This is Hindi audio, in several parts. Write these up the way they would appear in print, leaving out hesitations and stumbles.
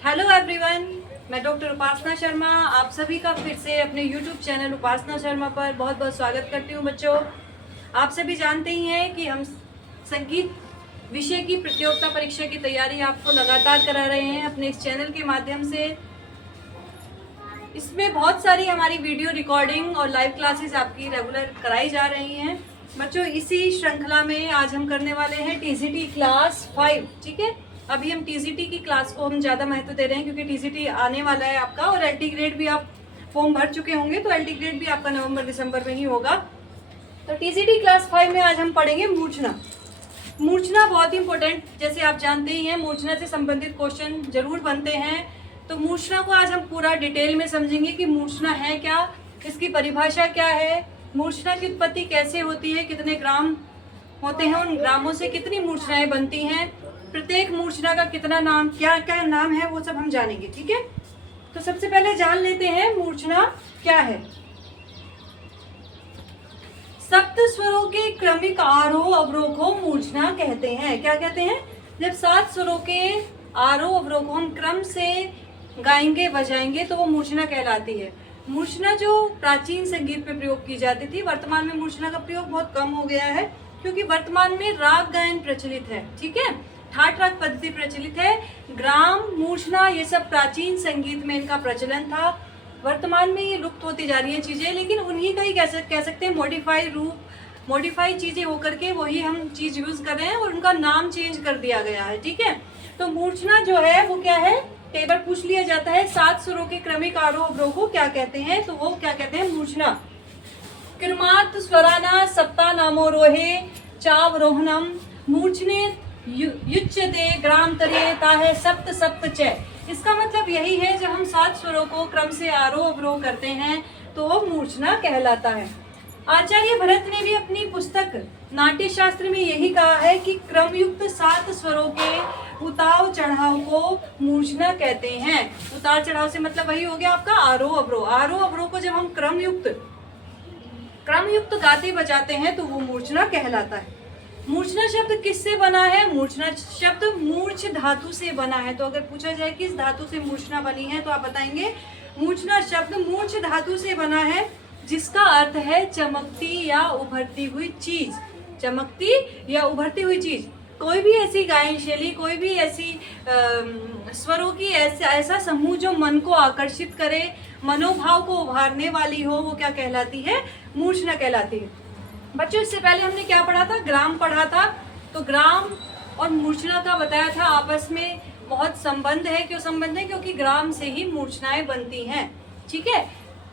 हेलो एवरीवन, मैं डॉक्टर उपासना शर्मा आप सभी का फिर से अपने यूट्यूब चैनल उपासना शर्मा पर बहुत बहुत स्वागत करती हूँ। बच्चों, आप सभी जानते ही हैं कि हम संगीत विषय की प्रतियोगिता परीक्षा की तैयारी आपको लगातार करा रहे हैं अपने इस चैनल के माध्यम से। इसमें बहुत सारी हमारी वीडियो रिकॉर्डिंग और लाइव क्लासेस आपकी रेगुलर कराई जा रही हैं। बच्चों, इसी श्रृंखला में आज हम करने वाले हैं टीजीटी क्लास 5। ठीक है, अभी हम टीजीटी की क्लास को हम ज़्यादा महत्व दे रहे हैं क्योंकि टीजीटी आने वाला है आपका, और एलटी ग्रेड भी आप फॉर्म भर चुके होंगे, तो एलटी ग्रेड भी आपका नवंबर दिसंबर में ही होगा। तो टीजीटी क्लास 5 में आज हम पढ़ेंगे मूर्छना। मूर्छना बहुत इंपॉर्टेंट, जैसे आप जानते ही हैं, मूर्छना से संबंधित क्वेश्चन जरूर बनते हैं। तो मूर्छना को आज हम पूरा डिटेल में समझेंगे कि मूर्छना है क्या, इसकी परिभाषा क्या है, मूर्छना की उत्पत्ति कैसे होती है, कितने ग्राम होते हैं, उन ग्रामों से कितनी मूर्छनाएं बनती हैं, प्रत्येक मूर्छना का कितना नाम, क्या क्या नाम है, वो सब हम जानेंगे। ठीक है, तो सबसे पहले जान लेते हैं मूर्छना क्या है। सप्त स्वरों के क्रमिक आरोह अवरोह को मूर्छना कहते हैं। क्या कहते हैं? जब 7 स्वरों के आरोह अवरोह को हम क्रम से गाएंगे बजाएंगे तो वो मूर्छना कहलाती है। मूर्छना जो प्राचीन संगीत में प्रयोग की जाती थी, वर्तमान में मूर्छना का प्रयोग बहुत कम हो गया है क्योंकि वर्तमान में राग गायन प्रचलित है। ठीक है, ठाट राग पद्धति प्रचलित है। ग्राम, मूर्छना, ये सब प्राचीन संगीत में इनका प्रचलन था। वर्तमान में ये लुप्त होती जा रही है चीजें, लेकिन उन्हीं का ही कह सकते हैं मॉडिफाई रूप, मॉडिफाई चीजें होकर के वही हम चीज यूज कर रहे हैं और उनका नाम चेंज कर दिया गया है। ठीक है, तो मूर्छना जो है वो क्या है, कई बार पूछ लिया जाता है 7 स्वरों के क्रमिक आरोह अवरोह को क्या कहते हैं, तो वो क्या कहते हैं, मूर्छना। क्रमात् स्वराना सप्ता नामोरोहे चावरोहनम मूर्छने युच्यते ग्रामतरे ताहे सप्त सप्त च। इसका मतलब यही है, जब हम 7 स्वरों को क्रम से आरोह अवरोह करते हैं तो वो मूर्छना कहलाता है। आचार्य भरत ने भी अपनी पुस्तक नाट्य शास्त्र में यही कहा है कि क्रमयुक्त 7 स्वरों के उतार चढ़ाव को मूर्छना कहते हैं। उतार चढ़ाव से मतलब वही हो गया आपका आरोह अवरोह। आरोह अवरोह को जब हम क्रमयुक्त गाते बजाते हैं तो वो मूर्छना कहलाता है। मूर्छना शब्द किससे बना है? मूर्छना शब्द मूर्छ धातु से बना है। तो अगर पूछा जाए किस धातु से मूर्छना बनी है तो आप बताएंगे मूर्छना शब्द मूर्छ धातु से बना है, जिसका अर्थ है चमकती या उभरती हुई चीज। चमकती या उभरती हुई चीज, कोई भी ऐसी गायन शैली, कोई भी ऐसी स्वरों की ऐसा समूह जो मन को आकर्षित करे, मनोभाव को उभारने वाली हो, वो क्या कहलाती है? मूर्छना कहलाती है। बच्चों, इससे पहले हमने क्या पढ़ा था? ग्राम पढ़ा था। तो ग्राम और मूर्छना का बताया था आपस में बहुत संबंध है। क्यों संबंध है? क्योंकि ग्राम से ही मूर्छनाएं बनती हैं। ठीक है,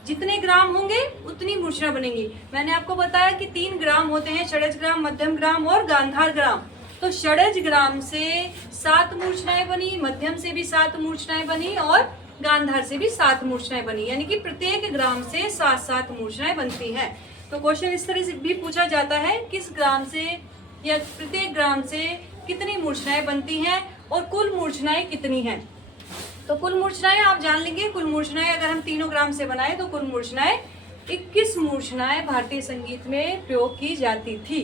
जितने ग्राम होंगे उतनी मूर्छना बनेंगी। मैंने आपको बताया कि 3 ग्राम होते हैं, षडज ग्राम, मध्यम ग्राम और गांधार ग्राम। तो षडज ग्राम से 7 मूर्छनाएं बनी, मध्यम से भी 7 मूर्छनाएं बनी और गांधार से भी 7 मूर्छनाएं बनी, यानी कि प्रत्येक ग्राम से 7-7 मूर्छनाएं बनती हैं। तो क्वेश्चन इस तरह से भी पूछा जाता है, किस ग्राम से या प्रत्येक ग्राम से कितनी मूर्छनाएं बनती हैं और कुल मूर्छनाएं कितनी हैं। तो कुल मूर्छनाएं आप जान लेंगे। कुल मूर्छनाएं अगर हम 3 ग्राम से बनाए तो कुल मूर्छनाएं 21 मूर्छनाएं भारतीय संगीत में प्रयोग की जाती थी।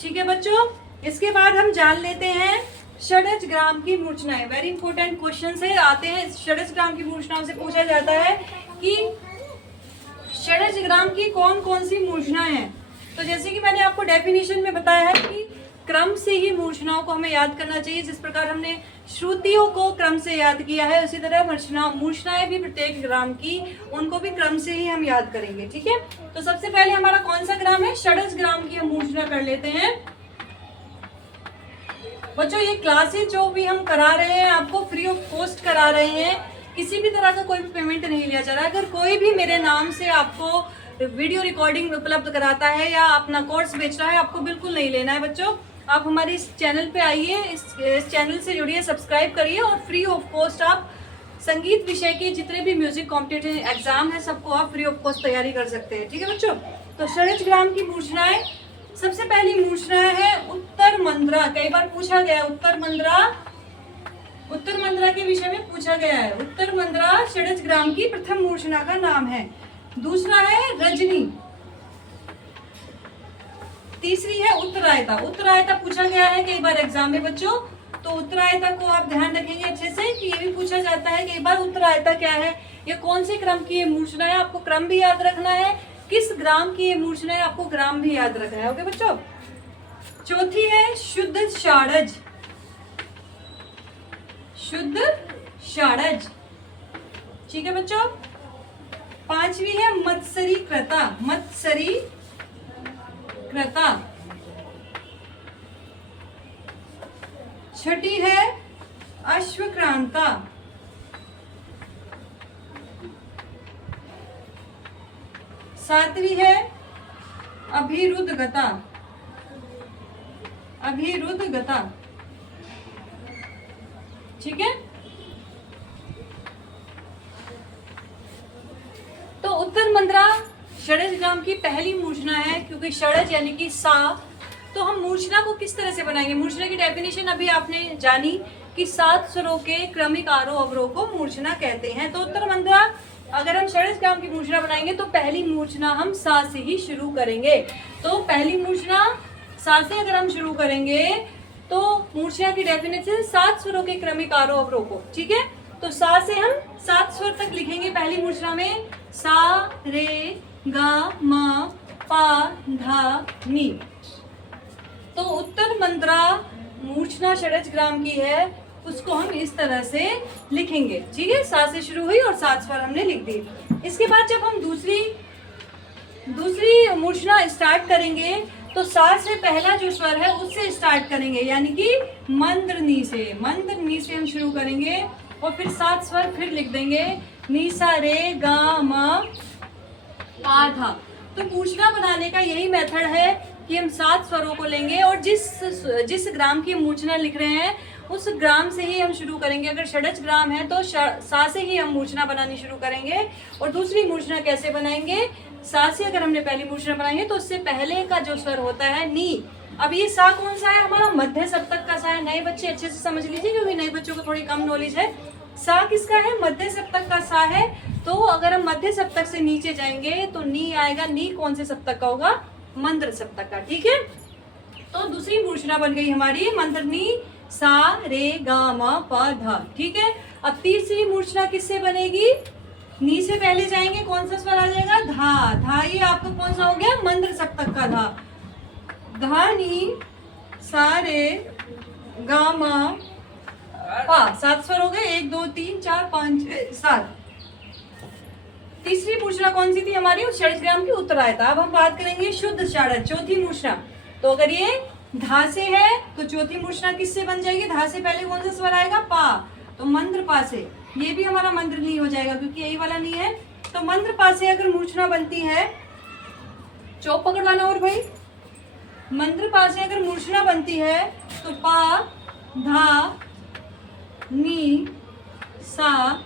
ठीक है बच्चों, इसके बाद हम जान लेते हैं षडज ग्राम की मूर्छनाएं। वेरी इंपॉर्टेंट क्वेश्चन से आते हैं। षडज ग्राम की मूर्छनाओं से पूछा जाता है कि षडज ग्राम की कौन कौन सी मूर्छनाएं हैं। तो जैसे कि मैंने आपको डेफिनेशन में बताया है कि क्रम से ही मूर्छनाओं को हमें याद करना चाहिए। जिस प्रकार हमने श्रुतियों को क्रम से याद किया है, उसी तरह मूर्छनाएं भी प्रत्येक ग्राम की, उनको भी क्रम से ही हम याद करेंगे। ठीक है, तो सबसे पहले हमारा कौन सा ग्राम है? षडज ग्राम की हम मूर्छना कर लेते हैं। बच्चों, ये क्लासेस जो भी हम करा रहे हैं आपको फ्री ऑफ कॉस्ट करा रहे हैं, किसी भी तरह का कोई भी पेमेंट नहीं लिया जा रहा है। अगर कोई भी मेरे नाम से आपको वीडियो रिकॉर्डिंग उपलब्ध कराता है या अपना कोर्स बेच रहा है, आपको बिल्कुल नहीं लेना है। बच्चों, आप हमारे इस चैनल पे आइए, इस चैनल से जुड़िए, सब्सक्राइब करिए और फ्री ऑफ कॉस्ट आप संगीत विषय के जितने भी म्यूजिक कॉम्पिटिटिव एग्जाम है सबको आप फ्री ऑफ कॉस्ट तैयारी कर सकते हैं। ठीक है बच्चों, तो षडज ग्राम की मूर्छनाएं, सबसे पहली मूर्छना है उत्तर मंद्रा। कई बार पूछा गया उत्तर मंद्रा के विषय में पूछा गया है। उत्तर मंद्रा षडज ग्राम की प्रथम मूर्छना का नाम है। दूसरा है रजनी। तीसरी है उत्तरायता। उत्तरायता पूछा गया है कई बार एग्जाम में बच्चों। तो उत्तरायता को आप ध्यान रखेंगे अच्छे से कि ये भी पूछा जाता है कई बार उत्तरायता क्या है, ये कौन से क्रम की ये मूर्छना है, आपको क्रम भी याद रखना है, किस ग्राम की ये मूर्छना है आपको ग्राम भी याद रखना है। ओके बच्चों। चौथी है शुद्ध षाडज, शुद्ध षाडज, ठीक है बच्चों। पांचवी है मत्सरी कृता, मत्सरी कृता। छठी है अश्वक्रांता, सातवीं है अभिरुद्धगता, अभिरुद्धगता, ठीक है। तो उत्तर मंद्रा षडज ग्राम की पहली मूर्छना है, क्योंकि षडज यानी कि सा। तो हम मूर्छना को किस तरह से बनाएंगे, मूर्छना की डेफिनेशन अभी आपने जानी कि 7 स्वरों के क्रमिक आरोह अवरोह को मूर्छना कहते हैं। तो उत्तर मंद्रा अगर हम षडज ग्राम की मूर्छना बनाएंगे तो पहली मूर्छना हम सा से ही शुरू करेंगे। तो पहली मूर्छना सा से अगर हम शुरू करेंगे तो मूर्छना की डेफिनेशन 7 स्वरों के क्रमिक आरोह अवरोह को, ठीक है। तो सा से हम 7 स्वर तक लिखेंगे पहली मूर्छना में, सा रे गा मा पा धा नी। तो उत्तर मंद्रा मूर्छना षडज ग्राम की है, उसको हम इस तरह से लिखेंगे, ठीक है। सा से शुरू हुई और 7 स्वर हमने लिख दिए। इसके बाद जब हम दूसरी मूर्छना स्टार्ट करेंगे तो सा से पहला जो स्वर है उससे स्टार्ट करेंगे, यानी कि मंद्र नी से, मंद्र नी से हम शुरू करेंगे और फिर 7 स्वर फिर लिख देंगे, नी सा रे गा मा पा धा। तो मूर्छना बनाने का यही मेथड है कि हम 7 स्वरों को लेंगे और जिस ग्राम की मूर्छना लिख रहे हैं उस ग्राम से ही हम शुरू करेंगे। अगर षडज ग्राम है तो सा से ही हम मूर्छना बनानी शुरू करेंगे। और दूसरी मूर्छना कैसे बनाएंगे, सा से अगर हमने पहली मूर्छना बनाई है तो उससे पहले का जो स्वर होता है नी। अब ये सा कौन सा है, हमारा मध्य सप्तक का सा है। नए बच्चे अच्छे से समझ लीजिए क्योंकि नए बच्चों को थोड़ी कम नॉलेज है। सा किसका है, मध्य सप्तक का सा है। तो अगर हम मध्य सप्तक से नीचे जाएंगे तो नी आएगा, नी कौन से सप्तक का होगा, मंद्र सप्तक का, ठीक है। तो दूसरी मूर्छना बन गई हमारी मंद्र नी, सा रे गा मा पा धा, ठीक है। अब तीसरी मूर्छना किससे बनेगी, नी से पहले जाएंगे, कौन सा स्वर आ जाएगा, धा। धा ये आपका कौन सा हो गया, मंद्र सप्तक का धा। धा नी सा रे गा मा पा, 7 स्वर हो गए, 1 2 3 4 5 6 7। तीसरी मूर्छना कौन सी थी हमारी, उस षडज ग्राम की उत्तरायता। अब हम बात करेंगे शुद्ध षाडज, चौथी मूर्छना। तो अगर ये धा से है तो चौथी मूर्छना किससे बन जाएगी, धा से पहले कौन सा स्वर आएगा, पा। तो मंद्र पा से, ये भी हमारा मंद्र नी हो जाएगा क्योंकि यही वाला नी है। तो मंद्र पा से अगर मूर्छना बनती है, चौक पकड़वाना और भाई, मंद्र पा से अगर मूर्छना बनती है तो पा धा नी सा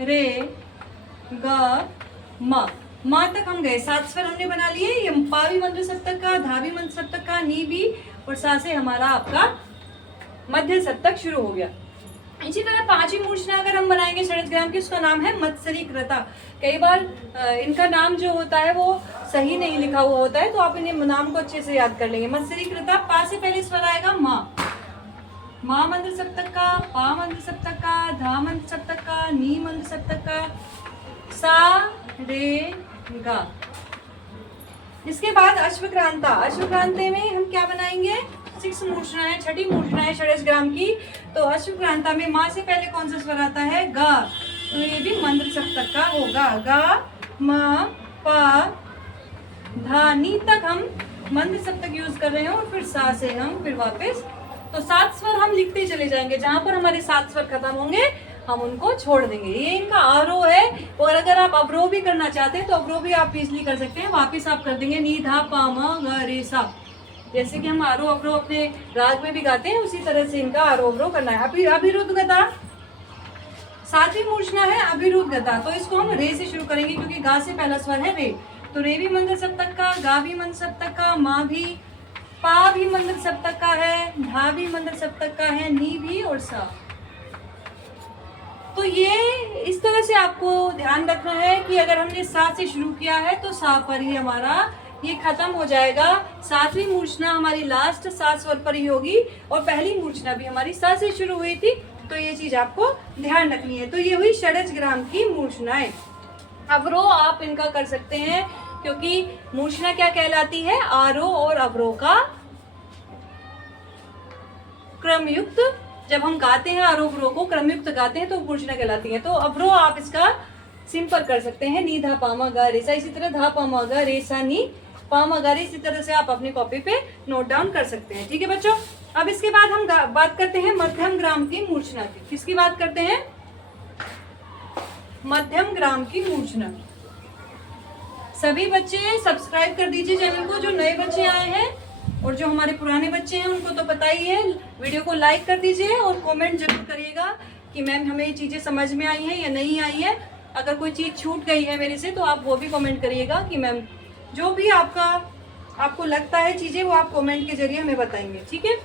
रे गा मा, माँ तक हम गए, 7 स्वर हमने बना लिए। ये पा भी मंद्र सप्तक का, धा भी मंद्र सप्तक का, नी भी, और सा से हमारा आपका मध्य सप्तक शुरू हो गया। इसी तरह पांचवी मूर्छना अगर हम बनाएंगे षडज ग्राम की, उसका नाम है मत्सरी कृता। कई बार इनका नाम जो होता है वो सही नहीं लिखा हुआ होता है, तो आप इन्हें नाम को अच्छे से याद कर लेंगे। मत्सरी कृता, पा से पहले स्वर आएगा माँ, माँ मंद्र सप्तक का, पा मंद्र सप्तक का, धा मंद्र सप्तक का, नी मंद्र सप्तक का, सा रे गा। इसके बाद अश्वक्रांता, अश्वक्रांते में हम क्या बनाएंगे, 6 मूर्छना है, छठी मूर्छना है षडज ग्राम की। तो अश्वक्रांता में माँ से पहले कौन सा स्वर आता है, गा। तो ये भी मंद्र सप्तक का होगा, गा मा पा धा नी तक हम मंद्र सप्तक यूज कर रहे हैं और फिर सा से हम फिर वापस, तो 7 स्वर हम लिखते चले जाएंगे। जहां पर हमारे 7 स्वर खत्म होंगे हम उनको छोड़ देंगे। ये इनका आरोह है। और अगर आप अवरोह भी करना चाहते हैं तो अवरोह भी आप इजली कर सकते हैं। वापिस आप कर देंगे नी धा पा मा गा रे सा, जैसे कि हम आरोह अवरोह अपने राग में भी गाते हैं, उसी तरह से इनका आरोह अवरोह करना है। अभिरुद्ध गता, 7वीं मूर्छना है अभिरुद्ध गता। तो इसको हम रे से शुरू करेंगे क्योंकि गा से पहला स्वर है रे। तो रे भी मंद्र सप्तक का, गा भी मंद्र सप्तक का, माँ भी, पा भी मंद्र सप्तक का है, धा भी मंद्र सप्तक का है, नी भी और सा। तो ये इस तरह से आपको ध्यान रखना है कि अगर हमने सा से शुरू किया है तो सा पर ही हमारा ये खत्म हो जाएगा। सातवीं मूर्छना हमारी लास्ट 7 स्वर पर ही होगी और पहली मूर्छना भी हमारी सा से शुरू हुई थी, तो ये चीज आपको ध्यान रखनी है। तो ये हुई षड्ज ग्राम की मूर्छनाएं। अवरोह आप इनका कर सकते हैं, क्योंकि मूर्छना क्या कहलाती है, आरोह और अवरोह का क्रमयुक्त, जब हम गाते हैं आरोह अवरोह को क्रमयुक्त गाते हैं तो मूर्छना कहलाती है। तो अवरोह आप इसका सिंपल कर सकते हैं, नी धा पामा गा रे सा, इसी तरह धा पामा गा रे सा नी पामा गा रे, इसी तरह से आप अपनी कॉपी पे नोट डाउन कर सकते हैं। ठीक है बच्चों, अब इसके बाद हम बात करते हैं मध्यम ग्राम की मूर्छना की। किसकी बात करते हैं, मध्यम ग्राम की मूर्छना। सभी बच्चे सब्सक्राइब कर दीजिए चैनल को, जो नए बच्चे आए हैं, और जो हमारे पुराने बच्चे हैं उनको तो पता ही है। वीडियो को लाइक कर दीजिए और कमेंट जरूर करिएगा कि मैम हमें ये चीजें समझ में आई हैं या नहीं आई है। अगर कोई चीज छूट गई है मेरे से तो आप वो भी कमेंट करिएगा कि मैम जो भी आपको लगता है चीजें वो आप कमेंट के जरिए हमें बताएंगे। ठीक है,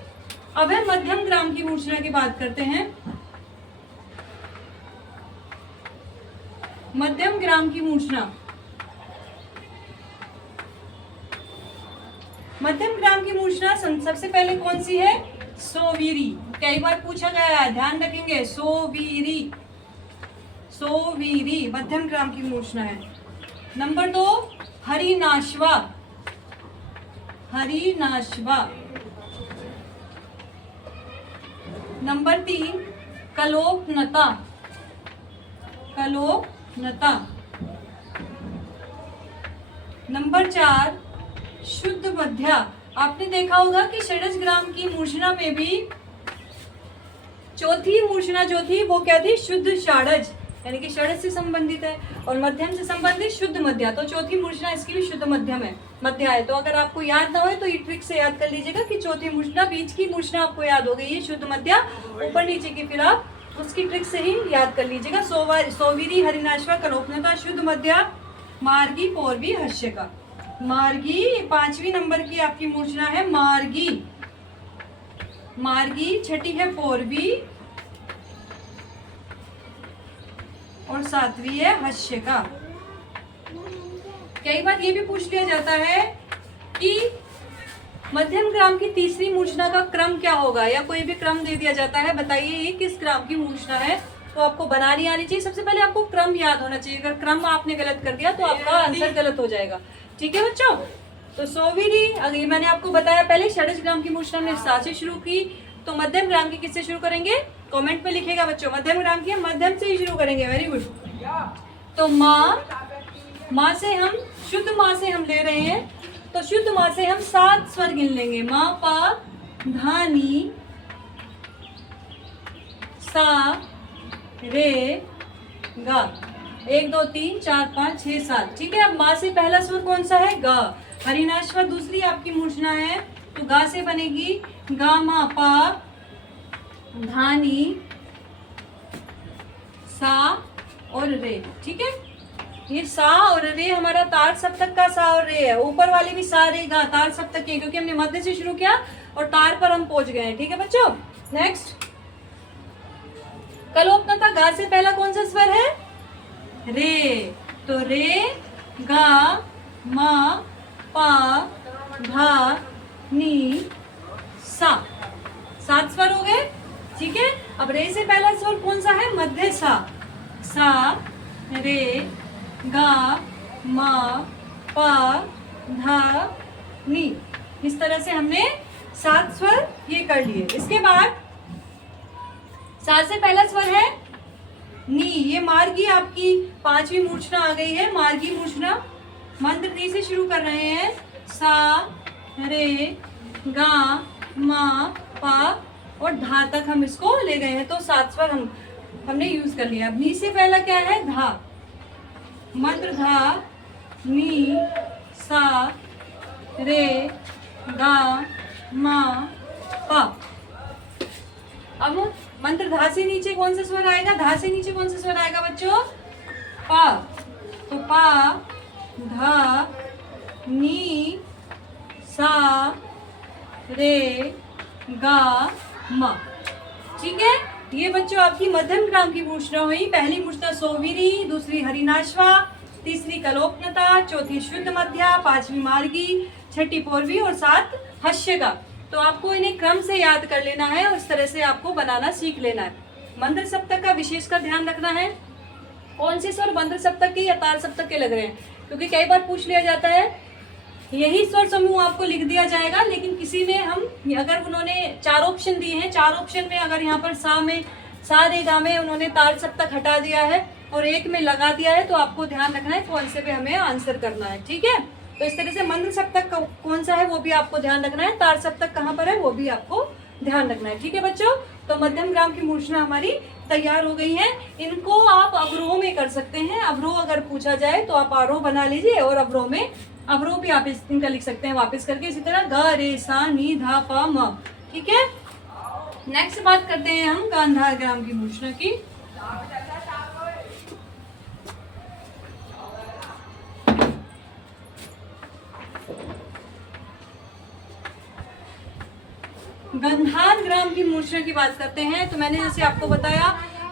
अब है मध्यम ग्राम की मूर्छना की बात करते हैं। मध्यम ग्राम की मूर्छना, मध्यम ग्राम की मूर्छना सबसे पहले कौन सी है, सोवीरी। कई बार पूछा गया है, ध्यान रखेंगे, सोवीरी, सोवीरी मध्यम ग्राम की मूर्छना है। नंबर 2 हरिनाश्वा, हरिनाश्वा। नंबर 3 कलोपनता, कलोपनता। नंबर 4 शुद्ध मध्या। आपने देखा होगा कि षड्ज ग्राम की मूर्छना में भी चौथी मूर्छना जो थी वो क्या थी, शुद्ध षाडज, यानी कि षड्ज से संबंधित है, और मध्यम से संबंधित शुद्ध मध्या। तो चौथी मूर्छना इसकी भी शुद्ध मध्यम है, मध्या है। तो अगर आपको याद ना हो तो ये ट्रिक से याद कर लीजिएगा कि चौथी मूर्छना, बीच की मूर्छना आपको याद हो गई है शुद्ध मध्या, ऊपर नीचे की फिर आप उसकी ट्रिक से ही याद कर लीजिएगा। सोवीरी, हरिनाश्वा, कलोपनता, शुद्ध मध्या, मार्गी, पौरवी, हर्षिका। मार्गी 5वीं नंबर की आपकी मूर्छना है, मार्गी, मार्गी। छठी है पौरवी और 7वीं है हर्षिका। कई बार ये भी पूछ लिया जाता है कि मध्यम ग्राम की तीसरी मूर्छना का क्रम क्या होगा, या कोई भी क्रम दे दिया जाता है, बताइए ये किस ग्राम की मूर्छना है। तो आपको बनानी आनी चाहिए। सबसे पहले आपको क्रम याद होना चाहिए, अगर क्रम आपने गलत कर दिया तो आपका आंसर गलत हो जाएगा। ठीक है बच्चों, तो सोवीरी, अगर मैंने आपको बताया पहले षड्ज ग्राम की मूर्छना हमने 7 से शुरू की, तो मध्यम ग्राम की किससे शुरू करेंगे, कमेंट में लिखेगा बच्चों। मध्यम ग्राम की हम मध्यम से ही शुरू करेंगे। Very good. तो माँ से हम शुद्ध माँ से हम ले रहे हैं, तो शुद्ध माँ से हम 7 स्वर गिन लेंगे, माँ, पा, धा, नी, सा, रे, गा। 1 2 3 4 5 6 7। ठीक है, अब माँ से पहला स्वर कौन सा है, गा। हरिनाश्वा दूसरी आपकी मूर्छना है, तो गा से बनेगी गा, मा, पा, धानी, सा और रे। ठीक है, ये सा और रे हमारा तार सप्तक का सा और रे है। ऊपर वाले भी सा, रे, गा तार सप्तक के, क्योंकि हमने मध्य से शुरू किया और तार पर हम पहुंच गए हैं। ठीक है बच्चों, नेक्स्ट कलोपनता। गा से पहला कौन सा स्वर है, रे। तो रे, गा, मा, पा, धा, नी, सा। 7 स्वर हो गए। ठीक है, अब रे से पहला स्वर कौन सा है, मध्य सा। सा, रे, गा, मा, पा, धा, नी। इस तरह से हमने 7 स्वर ये कर लिए। इसके बाद 7 से पहला स्वर है नी, ये मार्गी आपकी 5वीं मूर्छना आ गई है, मार्गी मूर्छना। मंत्र नी से शुरू कर रहे हैं, सा, रे, गा, मा, पा और धा तक हम इसको ले गए हैं। तो 7 स्वर हमने यूज कर लिया। अब नी से पहला क्या है, धा। मंत्र धा, नी, सा, रे, गा, मा, पा। अब मंत्र धा से नीचे कौन सा स्वर आएगा, धा से नीचे कौन सा स्वर आएगा बच्चों, पा। तो पा, धा, नी, सा, रे, गा, मा। ठीक है, ये बच्चों आपकी मध्यम ग्राम की मूर्छना हुई। पहली मूर्छना सोवीरी, दूसरी हरिनाश्वा, तीसरी कलोपनता, चौथी शुद्ध मध्या, पांचवी मार्गी, छठी पूर्वी और सात हास्य का। तो आपको इन्हें क्रम से याद कर लेना है और इस तरह से आपको बनाना सीख लेना है। मंत्र सप्तक का विशेष का ध्यान रखना है। कौन से स्वर मंत्र सप्तक के या ताल सप्तक के लग रहे हैं, क्योंकि कई बार पूछ लिया जाता है। यही स्वर समूह आपको लिख दिया जाएगा, लेकिन किसी में हम अगर उन्होंने 4 ऑप्शन दिए हैं, 4 ऑप्शन में अगर यहाँ पर सा में सा रे गा में उन्होंने ताल सप्तक हटा दिया है और एक में लगा दिया है, तो आपको ध्यान रखना है कौन से पे हमें आंसर करना है। ठीक है, तो इस तरह से मंत्र सप्तक कौन सा है वो भी आपको ध्यान रखना है, ताल सप्तक कहाँ पर है वो भी आपको ध्यान रखना है। ठीक है बच्चों, तो मध्यम ग्राम की मूर्छना हमारी तैयार हो गई है। इनको आप अवरोह में कर सकते हैं। अवरोह अगर पूछा जाए तो आप आरोह बना लीजिए और अवरोह में अवरोह भी आप इनका लिख सकते हैं वापस करके। इसी तरह ग रे सा नी धा पा म। ठीक है, नेक्स्ट बात करते हैं हम गांधार ग्राम की मूर्छना की। गांधार ग्राम की मूर्छना की बात करते हैं। तो मैंने जैसे आपको बताया,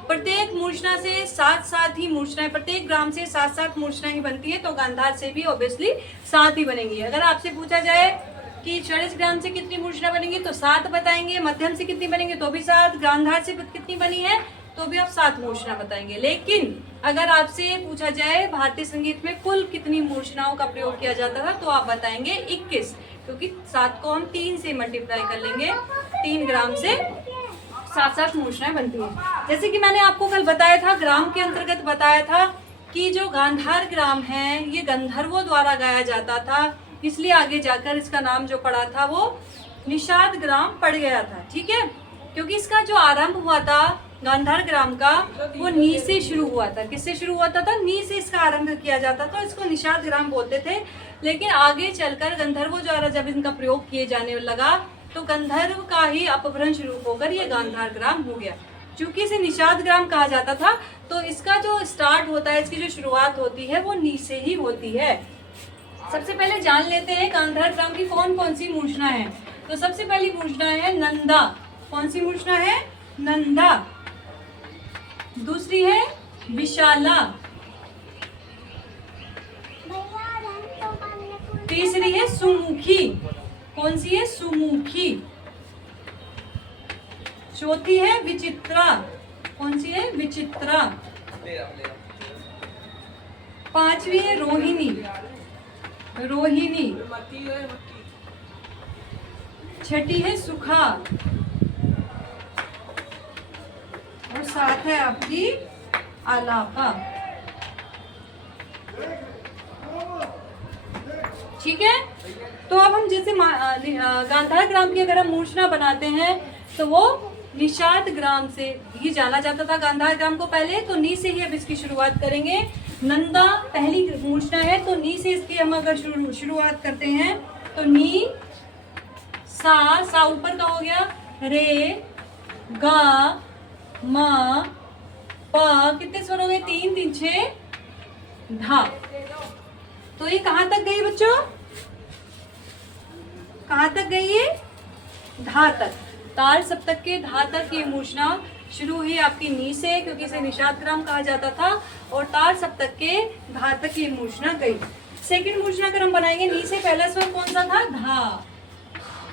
प्रत्येक मूर्छना से सात ही मूर्छनाएं, प्रत्येक ग्राम से 7 मूर्छनाएं ही बनती है। तो गांधार से भी ऑब्वियसली 7 ही बनेंगी। अगर आपसे पूछा जाए कि षड्ज ग्राम से कितनी मूर्छना बनेंगी तो 7 बताएंगे, मध्यम से कितनी बनेंगे तो भी 7, गांधार से कितनी बनी है तो भी आप 7 मूर्छना बताएंगे। लेकिन अगर आपसे पूछा जाए भारतीय संगीत में कुल कितनी मूर्छनाओं का प्रयोग किया जाता था तो आप बताएंगे 21, क्योंकि 7 को हम 3 से मल्टीप्लाई कर लेंगे। 3 ग्राम से 7 मूर्छनाएं बनती हैं। जैसे कि मैंने आपको कल बताया था, ग्राम के अंतर्गत बताया था कि जो गांधार ग्राम है ये गंधर्वों द्वारा गाया जाता था, इसलिए आगे जाकर इसका नाम जो पड़ा था वो निषाद ग्राम पड़ गया था। ठीक है, क्योंकि इसका जो आरंभ हुआ था गांधार ग्राम का वो नी से शुरू हुआ था। किससे शुरू हुआ था? नी से इसका आरंभ किया जाता था, इसको निषाद ग्राम बोलते थे। लेकिन आगे चलकर गंधर्वों द्वारा जब इनका प्रयोग किए जाने लगा तो गंधर्व का ही अपभ्रंश रूप होकर ये गांधार ग्राम हो गया। चूंकि इसे निषाद ग्राम कहा जाता था तो इसका जो स्टार्ट होता है, इसकी जो शुरुआत होती है वो नी से ही होती है। सबसे पहले जान लेते हैं गांधार ग्राम की कौन कौन सी मूर्छना है। तो सबसे पहली मूर्छना है नंदा। कौन सी मूर्छना है? नंदा। दूसरी है विशाला। तीसरी है सुमुखी। कौन सी है? सुमुखी। चौथी है विचित्रा। कौन सी है? विचित्रा। पांचवी है रोहिणी। रोहिणी। छठी है सुखा और 7 है आपकी आलापा। ठीक है, तो अब हम जैसे गांधार ग्राम की अगर हम मूर्छना बनाते हैं तो वो निषाद ग्राम से ही जाना जाता था गांधार ग्राम को पहले। तो नी से ही अब इसकी शुरुआत करेंगे। नंदा पहली मूर्छना है तो नी से इसकी हम अगर शुरुआत करते हैं तो नी, सा ऊपर का हो गया, रे, गा, मा, पा, कितने स्वर हो गए? 3 3 6, धा। तो ये कहां तक गई बच्चों? कहां तक गई ये? धा तक। ताल सप्तक के धा तक ये मूर्छना शुरू हुई आपकी नी से, क्योंकि इसे निषाद ग्राम कहा जाता था, और ताल सप्तक के धा तक ये मूर्छना गई। सेकंड मूर्छना अगर हम बनाएंगे, नी से पहला स्वर कौन सा था? धा।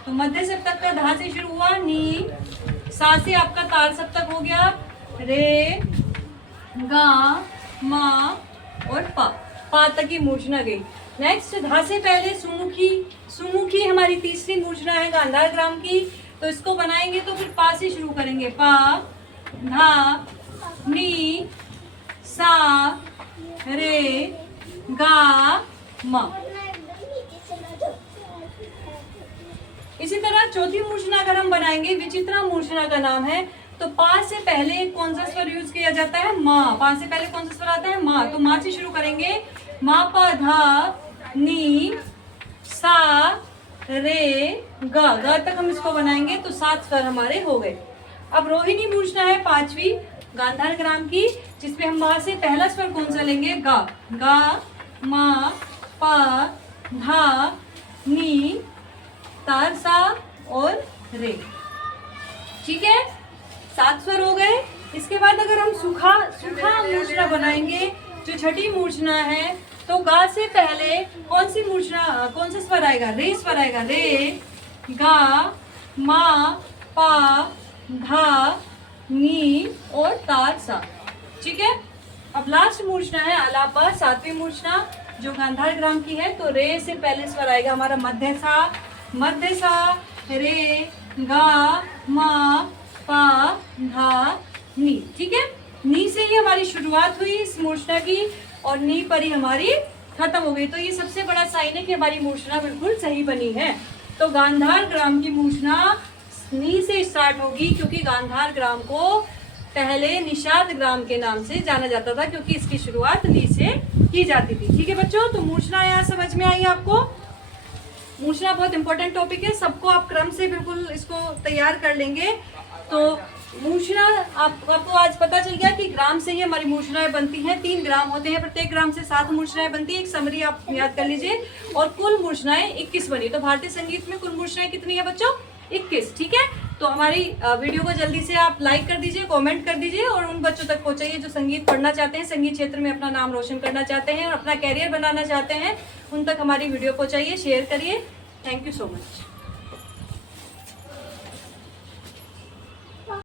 तो मध्य सप्तक का धा से शुरू हुआ, नी, सा से आपका ताल सप्तक हो गया, रे, गा, मा और पा तक की मूर्छना गई। नेक्स्ट धा से पहले सुमुखी। सुमुखी हमारी तीसरी मूर्छना है गांधार ग्राम की। तो इसको बनाएंगे तो फिर पा से शुरू करेंगे, पा, धा, नी, सा, रे, गा, मा। इसी तरह चौथी मूर्छना अगर हम बनाएंगे, विचित्रा मूर्छना का नाम है। तो पा से पहले कौन सा स्वर यूज किया जाता है? माँ। पा से पहले कौन सा स्वर आता है? माँ। तो माँ से शुरू करेंगे, मा, पा, धा, नी, सा, रे, गा तक हम इसको बनाएंगे तो 7 स्वर हमारे हो गए। अब रोहिणी मूर्छना है पांचवी गांधार ग्राम की, जिसपे हम माँ से पहला स्वर कौन सा लेंगे? गा। गा, मा, पा, धा, नी, तार, सा और रे। ठीक है, 7 स्वर हो गए। इसके बाद अगर हम सूखा मूर्छना बनाएंगे, जो छठी मूर्छना है तो गा से पहले कौन सी मूर्छना, कौन सा स्वर आएगा? रे स्वर आएगा। रे, गा, मा, पा, धा, नी और तार सा। ठीक है। अब लास्ट मूर्छना है आलापा, सातवीं मूर्छना जो गांधार ग्राम की है। तो रे से पहले स्वर आएगा हमारा मध्य सा, मध्य सा, रे, गा, मा, पा, धा, नी। ठीक है। नी से ही हमारी शुरुआत हुई इस मूर्छना की और नी पर ही हमारी खत्म हो गई। तो ये सबसे बड़ा साइन है कि हमारी मूर्छना बिल्कुल सही बनी है। तो गांधार ग्राम की मूर्छना नी से स्टार्ट होगी, क्योंकि गांधार ग्राम को पहले निषाद ग्राम के नाम से जाना जाता था, क्योंकि इसकी शुरुआत नी से की जाती थी। ठीक है बच्चों, तो मूर्छना यहाँ समझ में आई आपको? मूर्छना बहुत इंपॉर्टेंट टॉपिक है, सबको आप क्रम से बिल्कुल इसको तैयार कर लेंगे। तो मूर्छना आपको आज पता चल गया कि ग्राम से ही हमारी मूर्छनाएं बनती हैं। 3 ग्राम होते हैं, प्रत्येक ग्राम से 7 मूर्छनाएं बनती है। एक समरी आप याद कर लीजिए। और कुल मूर्छनाएं 21 बनी। तो भारतीय संगीत में कुल मूर्छनाएं कितनी है बच्चों? 21। ठीक है। तो हमारी वीडियो को जल्दी से आप लाइक कर दीजिए, कमेंट कर दीजिए और उन बच्चों तक पहुंचाइए जो संगीत पढ़ना चाहते हैं, संगीत क्षेत्र में अपना नाम रोशन करना चाहते हैं और अपना कैरियर बनाना चाहते हैं। उन तक हमारी वीडियो पहुंचाइए, शेयर करिए। Thank you so much.